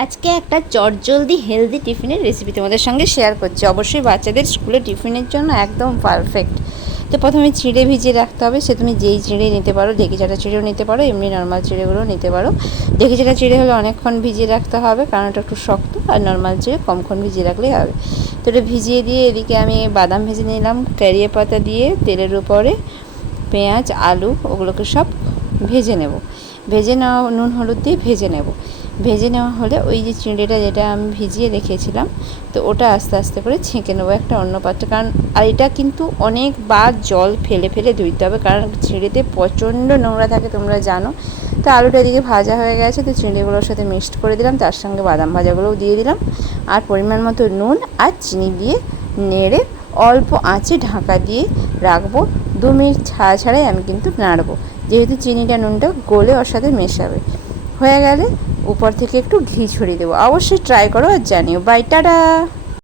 আজকে একটা চটজলদি হেলদি টিফিনের রেসিপি তোমাদের সঙ্গে শেয়ার করছি। অবশ্যই বাচ্চাদের স্কুলে টিফিনের জন্য একদম পারফেক্ট। তো প্রথমে চিঁড়ে ভিজিয়ে রাখতে হবে। সে তুমি যেই চিঁড়ে নিতে পারো, ডেকে চাটা চিঁড়েও নিতে পারো, এমনি নর্মাল চিঁড়েগুলোও নিতে পারো। ডেকে চাটা চিঁড়ে হলে অনেকক্ষণ ভিজিয়ে রাখতে হবে, কারণ ওটা একটু শক্ত, আর নর্মাল চিঁড়ে কমক্ষণ ভিজিয়ে রাখলেই হবে। তো এটা ভিজিয়ে দিয়ে এদিকে আমি বাদাম ভেজে নিলাম কারি পাতা দিয়ে, তেলের উপরে পেঁয়াজ আলু ওগুলোকে সব ভেজে নেব। ভেজে নেওয়া নুন হলুদ দিয়ে ভেজে নেব। ভেজে নেওয়া হলে ওই যে চিঁড়েটা যেটা আমি ভিজিয়ে রেখেছিলাম, তো ওটা আস্তে আস্তে করে ছেঁকে নেবো একটা অন্য পাত্রে। কারণ আর এটা কিন্তু অনেকবার জল ফেলে ফেলে ধুইতে হবে, কারণ চিঁড়েতে প্রচণ্ড নোংরা থাকে, তোমরা জানো। তো আলুটা এদিকে ভাজা হয়ে গেছে, তো চিঁড়েগুলোর সাথে মিক্সড করে দিলাম, তার সঙ্গে বাদাম ভাজাগুলোও দিয়ে দিলাম, আর পরিমাণ মতো নুন আর চিনি দিয়ে নেড়ে অল্প আঁচে ঢাকা দিয়ে রাখবো। 2 মিনিট ছাড়া ছাড়াই আমি কিন্তু নাড়বো, যেহেতু চিনিটা নুনটা গলে ওর সাথে মেশাবে। হয়ে গেলে উপর থেকে একটু ঘি ছড়িয়ে দেবো। অবশ্যই ট্রাই করো আর জানিও। Bye, tata.